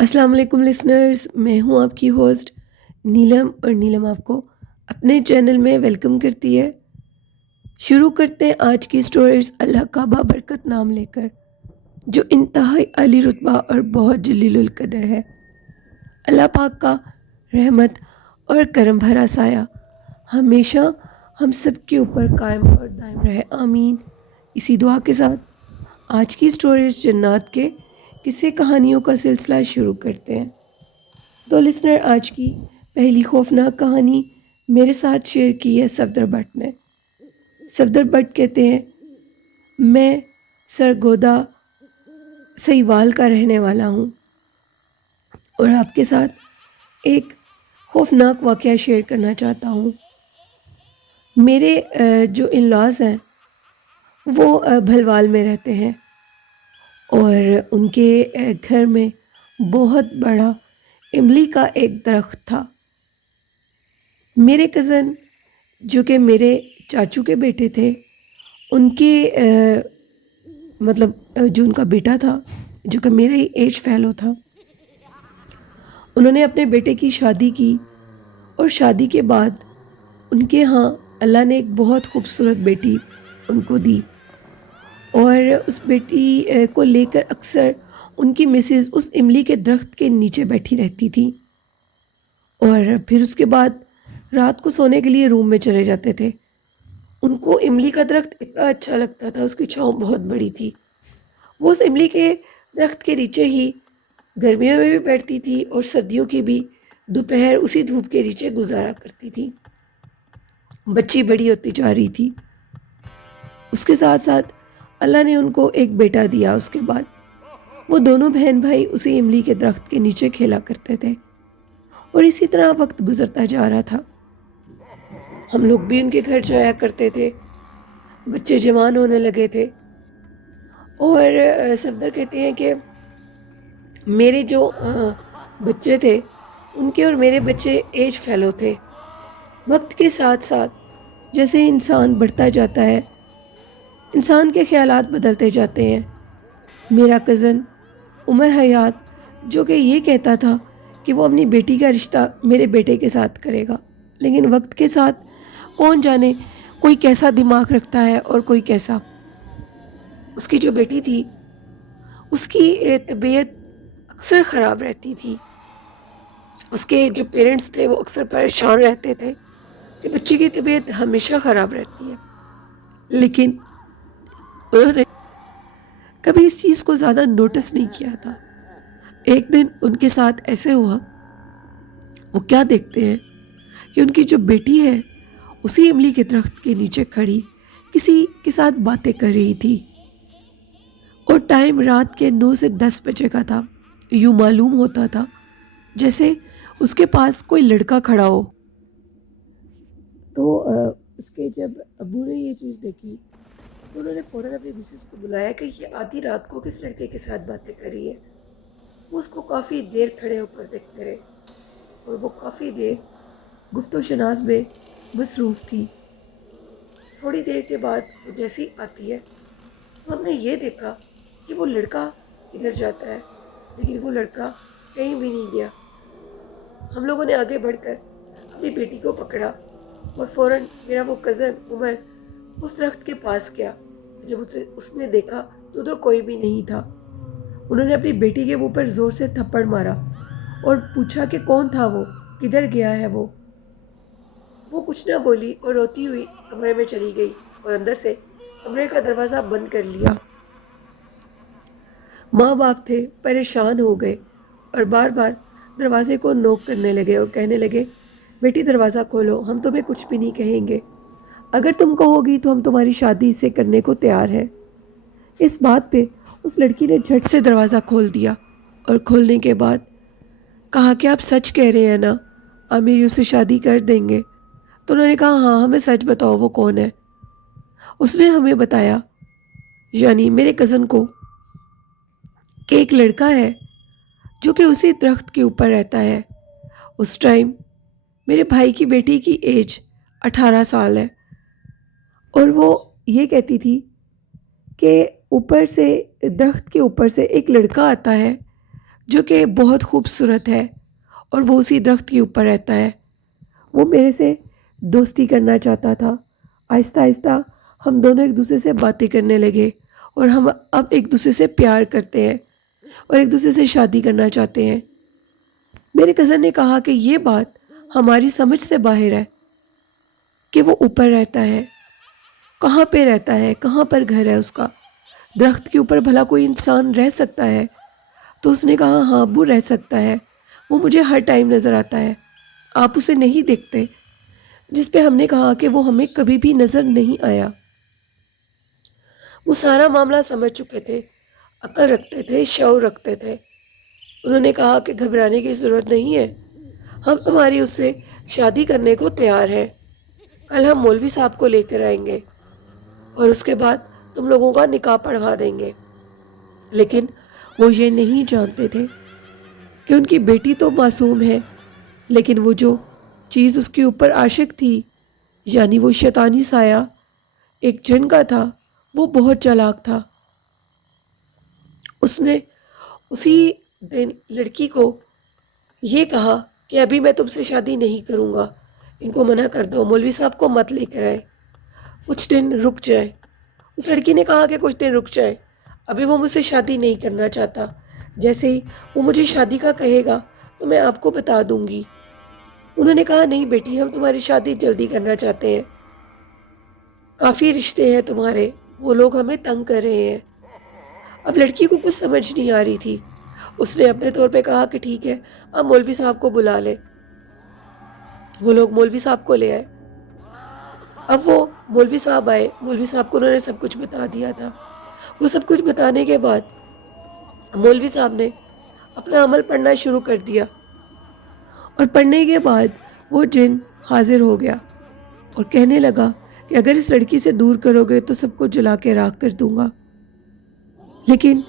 السلام علیکم لسنرز، میں ہوں آپ کی ہوسٹ نیلم، اور نیلم آپ کو اپنے چینل میں ویلکم کرتی ہے۔ شروع کرتے ہیں آج کی سٹوریز اللہ کا بابرکت نام لے کر، جو انتہائی عالی رتبہ اور بہت جلیل القدر ہے۔ اللہ پاک کا رحمت اور کرم بھرا سایہ ہمیشہ ہم سب کے اوپر قائم اور دائم رہے، آمین۔ اسی دعا کے ساتھ آج کی سٹوریز جنات کے قصے کہانیوں کا سلسلہ شروع کرتے ہیں۔ تو لسنر، آج کی پہلی خوفناک کہانی میرے ساتھ شیئر کی ہے صفدر بٹ نے۔ صفدر بٹ کہتے ہیں، میں سرگودا سہیوال کا رہنے والا ہوں اور آپ کے ساتھ ایک خوفناک واقعہ شیئر کرنا چاہتا ہوں۔ میرے جو ان لاز ہیں وہ بھلوال میں رہتے ہیں، اور ان کے گھر میں بہت بڑا املی کا ایک درخت تھا۔ میرے کزن، جو کہ میرے چاچو کے بیٹے تھے، ان کے جو ان کا بیٹا تھا، جو کہ میرا ہی ایج فیلو تھا، انہوں نے اپنے بیٹے کی شادی کی، اور شادی کے بعد ان کے ہاں اللہ نے ایک بہت خوبصورت بیٹی ان کو دی، اور اس بیٹی کو لے کر اکثر ان کی مسز اس املی کے درخت کے نیچے بیٹھی رہتی تھی، اور پھر اس کے بعد رات کو سونے کے لیے روم میں چلے جاتے تھے۔ ان کو املی کا درخت اتنا اچھا لگتا تھا، اس کی چھاؤں بہت بڑی تھی، وہ اس املی کے درخت کے نیچے ہی گرمیوں میں بھی بیٹھتی تھی اور سردیوں کی بھی دوپہر اسی دھوپ کے نیچے گزارا کرتی تھی۔ بچی بڑی ہوتی جا رہی تھی، اس کے ساتھ ساتھ اللہ نے ان کو ایک بیٹا دیا۔ اس کے بعد وہ دونوں بہن بھائی اسی املی کے درخت کے نیچے کھیلا کرتے تھے، اور اسی طرح وقت گزرتا جا رہا تھا۔ ہم لوگ بھی ان کے گھر جایا کرتے تھے، بچے جوان ہونے لگے تھے، اور صفدر کہتے ہیں کہ میرے جو بچے تھے، ان کے اور میرے بچے ایج فیلو تھے۔ وقت کے ساتھ ساتھ جیسے انسان بڑھتا جاتا ہے، انسان کے خیالات بدلتے جاتے ہیں۔ میرا کزن عمر حیات، جو کہ یہ کہتا تھا کہ وہ اپنی بیٹی کا رشتہ میرے بیٹے کے ساتھ کرے گا، لیکن وقت کے ساتھ کون جانے کوئی کیسا دماغ رکھتا ہے اور کوئی کیسا۔ اس کی جو بیٹی تھی، اس کی طبیعت اکثر خراب رہتی تھی۔ اس کے جو پیرنٹس تھے وہ اکثر پریشان رہتے تھے کہ بچی کی طبیعت ہمیشہ خراب رہتی ہے، لیکن انہوں نے کبھی اس چیز کو زیادہ نوٹس نہیں کیا تھا۔ ایک دن ان کے ساتھ ایسے ہوا، وہ کیا دیکھتے ہیں کہ ان کی جو بیٹی ہے اسی املی کے درخت کے نیچے کھڑی کسی کے ساتھ باتیں کر رہی تھی، اور ٹائم رات کے 9 سے 10 بجے کا تھا۔ یوں معلوم ہوتا تھا جیسے اس کے پاس کوئی لڑکا کھڑا ہو۔ تو اس کے جب ابو نے یہ چیز دیکھی تو انہوں نے فوراً اپنی مسز کو بلایا کہ یہ آدھی رات کو کس لڑکے کے ساتھ باتیں کر رہی ہے۔ وہ اس کو کافی دیر کھڑے ہو کر دیکھتے رہے، اور وہ کافی دیر گفت و شناس میں مصروف تھی۔ تھوڑی دیر کے بعد وہ جیسی آتی ہے تو ہم نے یہ دیکھا کہ وہ لڑکا ادھر جاتا ہے، لیکن وہ لڑکا کہیں بھی نہیں گیا۔ ہم لوگوں نے آگے بڑھ کر اپنی بیٹی کو پکڑا، اور فوراً میرا وہ کزن عمر اس درخت کے پاس گیا۔ جب اس نے دیکھا تو ادھر کوئی بھی نہیں تھا۔ انہوں نے اپنی بیٹی کے منہ پر زور سے تھپڑ مارا اور پوچھا کہ کون تھا، وہ کدھر گیا ہے۔ وہ کچھ نہ بولی اور روتی ہوئی کمرے میں چلی گئی، اور اندر سے کمرے کا دروازہ بند کر لیا۔ ماں باپ تھے، پریشان ہو گئے، اور بار بار دروازے کو نوک کرنے لگے اور کہنے لگے، بیٹی دروازہ کھولو، ہم تمہیں کچھ بھی نہیں کہیں گے، اگر تم کہو گی تو ہم تمہاری شادی اس سے کرنے کو تیار ہے۔ اس بات پہ اس لڑکی نے جھٹ سے دروازہ کھول دیا، اور کھولنے کے بعد کہا کہ آپ سچ کہہ رہے ہیں نا، آپ میری اس سے شادی کر دیں گے؟ تو انہوں نے کہا ہاں، ہمیں سچ بتاؤ، وہ کون ہے؟ اس نے ہمیں بتایا، یعنی میرے کزن کو، کہ ایک لڑکا ہے جو کہ اسی درخت کے اوپر رہتا ہے۔ اس ٹائم میرے بھائی کی بیٹی کی ایج 18 سال ہے، اور وہ یہ کہتی تھی کہ اوپر سے، درخت کے اوپر سے ایک لڑکا آتا ہے جو کہ بہت خوبصورت ہے اور وہ اسی درخت کے اوپر رہتا ہے۔ وہ میرے سے دوستی کرنا چاہتا تھا۔ آہستہ آہستہ ہم دونوں ایک دوسرے سے باتیں کرنے لگے اور ہم اب ایک دوسرے سے پیار کرتے ہیں اور ایک دوسرے سے شادی کرنا چاہتے ہیں۔ میرے کزن نے کہا کہ یہ بات ہماری سمجھ سے باہر ہے کہ وہ اوپر رہتا ہے، کہاں پہ رہتا ہے، کہاں پر گھر ہے اس کا، درخت کے اوپر بھلا کوئی انسان رہ سکتا ہے؟ تو اس نے کہا ہاں ابو رہ سکتا ہے، وہ مجھے ہر ٹائم نظر آتا ہے، آپ اسے نہیں دیکھتے۔ جس پہ ہم نے کہا کہ وہ ہمیں کبھی بھی نظر نہیں آیا۔ وہ سارا معاملہ سمجھ چکے تھے، عقل رکھتے تھے، شعور رکھتے تھے۔ انہوں نے کہا کہ گھبرانے کی ضرورت نہیں ہے، ہم تمہاری اس سے شادی کرنے کو تیار ہیں۔ کل ہم مولوی صاحب کو لے کر آئیں گے اور اس کے بعد تم لوگوں کا نکاح پڑھوا دیں گے۔ لیکن وہ یہ نہیں جانتے تھے کہ ان کی بیٹی تو معصوم ہے، لیکن وہ جو چیز اس کے اوپر عاشق تھی، یعنی وہ شیطانی سایہ ایک جن کا تھا، وہ بہت چالاک تھا۔ اس نے اسی دن لڑکی کو یہ کہا کہ ابھی میں تم سے شادی نہیں کروں گا، ان کو منع کر دو، مولوی صاحب کو مت لے کر آئے، کچھ دن رک جائے۔ اس لڑکی نے کہا کہ کچھ دن رک جائے، ابھی وہ مجھ سے شادی نہیں کرنا چاہتا، جیسے ہی وہ مجھے شادی کا کہے گا تو میں آپ کو بتا دوں گی۔ انہوں نے کہا نہیں بیٹی، ہم تمہاری شادی جلدی کرنا چاہتے ہیں، کافی رشتے ہیں تمہارے، وہ لوگ ہمیں تنگ کر رہے ہیں۔ اب لڑکی کو کچھ سمجھ نہیں آ رہی تھی۔ اس نے اپنے طور پہ کہا کہ ٹھیک ہے، آپ مولوی صاحب کو بلا لے۔ وہ لوگ مولوی صاحب کو لے آئے۔ اب وہ مولوی صاحب آئے، مولوی صاحب کو انہوں نے سب کچھ بتا دیا تھا۔ وہ سب کچھ بتانے کے بعد مولوی صاحب نے اپنا عمل پڑھنا شروع کر دیا، اور پڑھنے کے بعد وہ جن حاضر ہو گیا اور کہنے لگا کہ اگر اس لڑکی سے دور کرو گے تو سب کو جلا کے راکھ کر دوں گا۔ لیکن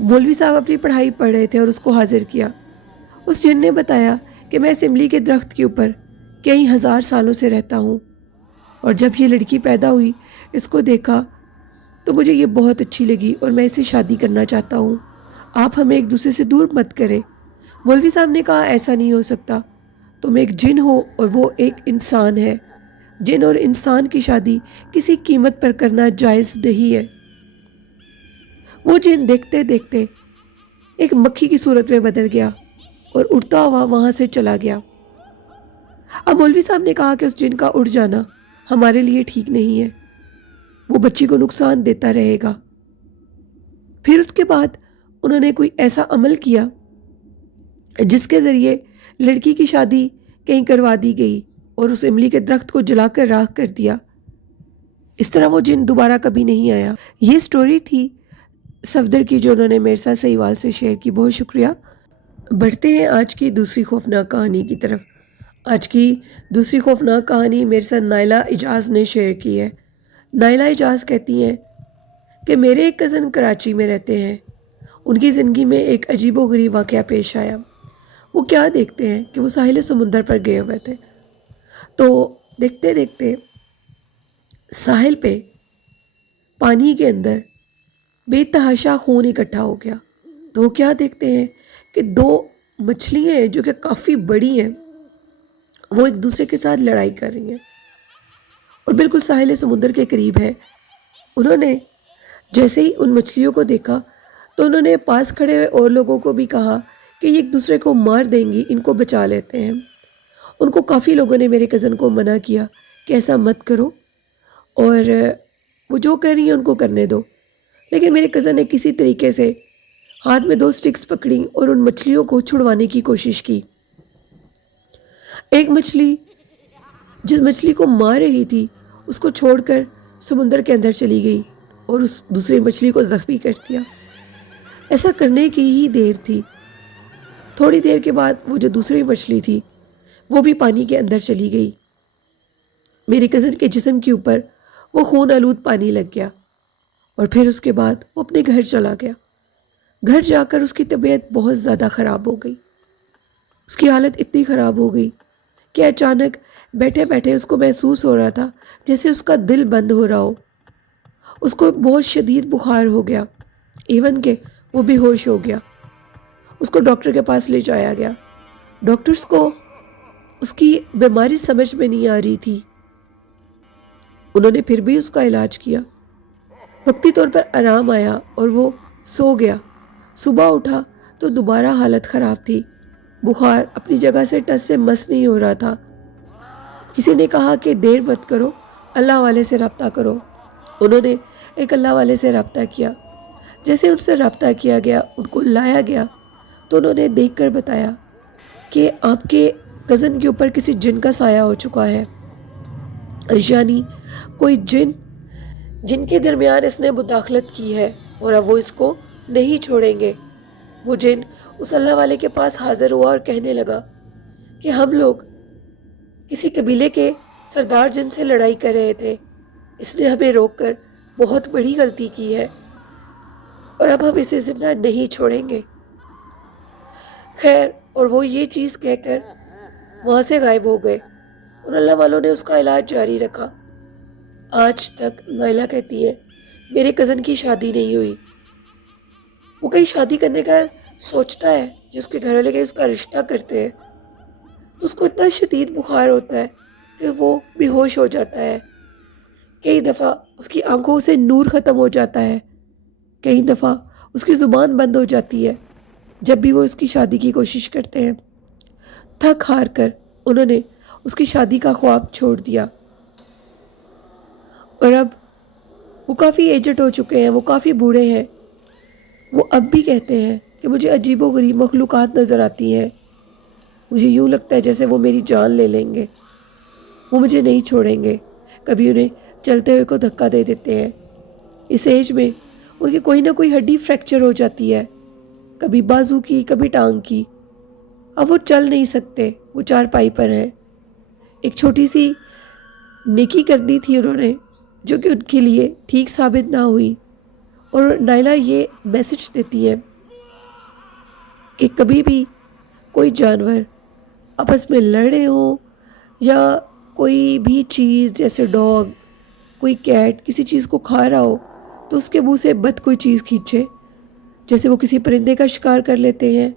مولوی صاحب اپنی پڑھائی پڑھ رہے تھے اور اس کو حاضر کیا۔ اس جن نے بتایا کہ میں اس املی کے درخت کے اوپر کئی ہزار سالوں سے رہتا ہوں، اور جب یہ لڑکی پیدا ہوئی اس کو دیکھا تو مجھے یہ بہت اچھی لگی اور میں اسے شادی کرنا چاہتا ہوں، آپ ہمیں ایک دوسرے سے دور مت کریں۔ مولوی صاحب نے کہا ایسا نہیں ہو سکتا، تم ایک جن ہو اور وہ ایک انسان ہے، جن اور انسان کی شادی کسی قیمت پر کرنا جائز نہیں ہے۔ وہ جن دیکھتے دیکھتے ایک مکھی کی صورت میں بدل گیا اور اڑتا ہوا وہاں سے چلا گیا۔ اب مولوی صاحب نے کہا کہ اس جن کا اڑ جانا ہمارے لیے ٹھیک نہیں ہے، وہ بچی کو نقصان دیتا رہے گا۔ پھر اس کے بعد انہوں نے کوئی ایسا عمل کیا جس کے ذریعے لڑکی کی شادی کہیں کروا دی گئی اور اس املی کے درخت کو جلا کر راکھ کر دیا۔ اس طرح وہ جن دوبارہ کبھی نہیں آیا۔ یہ سٹوری تھی صفدر کی جو انہوں نے میرے ساتھ سہیوال سے شیئر کی۔ بہت شکریہ۔ بڑھتے ہیں آج کی دوسری خوفناک کہانی کی طرف۔ آج کی دوسری خوفناک کہانی میرے ساتھ نائلہ اجاز نے شیئر کی ہے۔ نائلہ اجاز کہتی ہیں کہ میرے ایک کزن کراچی میں رہتے ہیں، ان کی زندگی میں ایک عجیب و غریب واقعہ پیش آیا۔ وہ کیا دیکھتے ہیں کہ وہ ساحل سمندر پر گئے ہوئے تھے، تو دیکھتے دیکھتے ساحل پہ پانی کے اندر بے تحاشا خون اکٹھا ہو گیا۔ تو وہ کیا دیکھتے ہیں کہ دو مچھلیاں ہیں جو کہ کافی بڑی ہیں، وہ ایک دوسرے کے ساتھ لڑائی کر رہی ہیں اور بالکل ساحل سمندر کے قریب ہے۔ انہوں نے جیسے ہی ان مچھلیوں کو دیکھا تو انہوں نے پاس کھڑے ہوئے اور لوگوں کو بھی کہا کہ یہ ایک دوسرے کو مار دیں گی، ان کو بچا لیتے ہیں۔ ان کو کافی لوگوں نے، میرے کزن کو منع کیا کہ ایسا مت کرو اور وہ جو کر رہی ہیں ان کو کرنے دو، لیکن میرے کزن نے کسی طریقے سے ہاتھ میں 2 سٹکس پکڑی اور ان مچھلیوں کو چھڑوانے کی کوشش کی۔ ایک مچھلی جس مچھلی کو مار رہی تھی اس کو چھوڑ کر سمندر کے اندر چلی گئی اور اس دوسری مچھلی کو زخمی کر دیا۔ ایسا کرنے کی ہی دیر تھی، تھوڑی دیر کے بعد وہ جو دوسری مچھلی تھی وہ بھی پانی کے اندر چلی گئی۔ میرے کزن کے جسم کے اوپر وہ خون آلود پانی لگ گیا اور پھر اس کے بعد وہ اپنے گھر چلا گیا۔ گھر جا کر اس کی طبیعت بہت زیادہ خراب ہو گئی۔ اس کی حالت اتنی خراب ہو گئی کہ اچانک بیٹھے بیٹھے اس کو محسوس ہو رہا تھا جیسے اس کا دل بند ہو رہا ہو۔ اس کو بہت شدید بخار ہو گیا، ایون کہ وہ بے ہوش ہو گیا اس کو ڈاکٹر کے پاس لے جایا گیا۔ ڈاکٹرز کو اس کی بیماری سمجھ میں نہیں آ رہی تھی، انہوں نے پھر بھی اس کا علاج کیا۔ وقتی طور پر آرام آیا اور وہ سو گیا۔ صبح اٹھا تو دوبارہ حالت خراب تھی، بخار اپنی جگہ سے ٹس سے مس نہیں ہو رہا تھا۔ کسی نے کہا کہ دیر مت کرو، اللہ والے سے رابطہ کرو۔ انہوں نے ایک اللہ والے سے رابطہ کیا۔ جیسے ان سے رابطہ کیا گیا، ان کو لایا گیا تو انہوں نے دیکھ کر بتایا کہ آپ کے کزن کے اوپر کسی جن کا سایہ ہو چکا ہے، یعنی کوئی جن کے درمیان اس نے مداخلت کی ہے اور اب وہ اس کو نہیں چھوڑیں گے۔ وہ جن اس اللہ والے کے پاس حاضر ہوا اور کہنے لگا کہ ہم لوگ کسی قبیلے کے سردار جن سے لڑائی کر رہے تھے، اس نے ہمیں روک کر بہت بڑی غلطی کی ہے اور اب ہم اسے زندہ نہیں چھوڑیں گے۔ خیر، اور وہ یہ چیز کہہ کر وہاں سے غائب ہو گئے۔ اور اللہ والوں نے اس کا علاج جاری رکھا۔ آج تک نائلہ کہتی ہے میرے کزن کی شادی نہیں ہوئی۔ وہ کہیں شادی کرنے کا سوچتا ہے، جو اس کے گھر والے کہیں اس کا رشتہ کرتے ہیں تو اس کو اتنا شدید بخار ہوتا ہے کہ وہ بے ہوش ہو جاتا ہے۔ کئی دفعہ اس کی آنکھوں سے نور ختم ہو جاتا ہے، کئی دفعہ اس کی زبان بند ہو جاتی ہے جب بھی وہ اس کی شادی کی کوشش کرتے ہیں۔ تھک ہار کر انہوں نے اس کی شادی کا خواب چھوڑ دیا، اور اب وہ کافی ایجڈ ہو چکے ہیں، وہ کافی بوڑھے ہیں۔ وہ اب بھی کہتے ہیں کہ مجھے عجیب و غریب مخلوقات نظر آتی ہیں، مجھے یوں لگتا ہے جیسے وہ میری جان لے لیں گے، وہ مجھے نہیں چھوڑیں گے۔ کبھی انہیں چلتے ہوئے کو دھکا دے دیتے ہیں۔ اس ایج میں ان کی کوئی نہ کوئی ہڈی فریکچر ہو جاتی ہے، کبھی بازو کی، کبھی ٹانگ کی۔ اب وہ چل نہیں سکتے، وہ چارپائی پر ہیں۔ ایک چھوٹی سی نیکی کرنی تھی انہوں نے، جو کہ ان کے لیے ٹھیک ثابت نہ ہوئی۔ اور نائلہ یہ میسج دیتی ہے کہ کبھی بھی کوئی جانور آپس میں لڑ رہے ہوں یا کوئی بھی چیز جیسے ڈاگ، کوئی کیٹ کسی چیز کو کھا رہا ہو تو اس کے منہ سے بد کوئی چیز کھینچے، جیسے وہ کسی پرندے کا شکار کر لیتے ہیں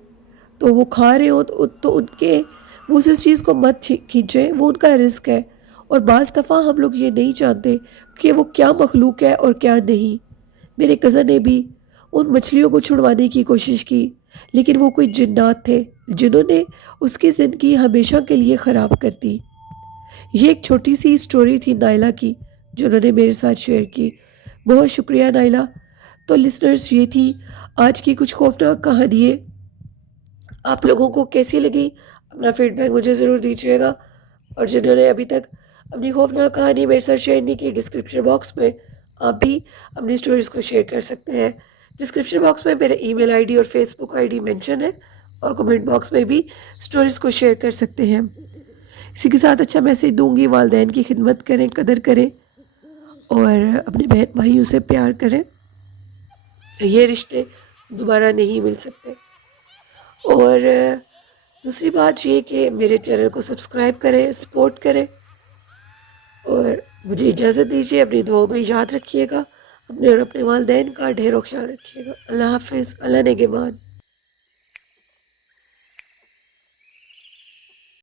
تو وہ کھا رہے ہو تو ان کے منہ سے اس چیز کو مت کھینچے، وہ ان کا رزق ہے۔ اور بعض دفعہ ہم لوگ یہ نہیں جانتے کہ وہ کیا مخلوق ہے اور کیا نہیں۔ میرے کزن نے بھی ان مچھلیوں کو چھڑوانے کی کوشش کی، لیکن وہ کوئی جنات تھے جنہوں نے اس کی زندگی ہمیشہ کے لیے خراب کر دی۔ یہ ایک چھوٹی سی سٹوری تھی نائلہ کی جو انہوں نے میرے ساتھ شیئر کی۔ بہت شکریہ نائلہ۔ تو لسنرز، یہ تھی آج کی کچھ خوفناک کہانیاں۔ آپ لوگوں کو کیسی لگی اپنا فیڈ بیک مجھے ضرور دیجیے گا، اور جنہوں نے ابھی تک اپنی خوفناک کہانی میرے ساتھ شیئر نہیں کی، ڈسکرپشن باکس میں آپ بھی اپنی سٹوریز کو شیئر کر سکتے ہیں۔ ڈسکرپشن باکس میں میرا ای میل آئی ڈی اور Facebook I D mention ہے، اور کمنٹ باکس میں بھی سٹوریز کو شیئر کر سکتے ہیں۔ اسی کے ساتھ اچھا میسیج دوں گی، والدین کی خدمت کریں، قدر کریں، اور اپنے بہن بھائیوں سے پیار کریں۔ یہ رشتے دوبارہ نہیں مل سکتے۔ اور دوسری بات یہ کہ میرے چینل کو سبسکرائب کریں، سپورٹ کریں، اور مجھے اجازت دیجیے۔ اپنی دعاؤں میں یاد رکھیے گا، اپنے اور اپنے والدین کا ڈھیروں خیال رکھیے گا۔ اللہ حافظ، اللہ نگہبان۔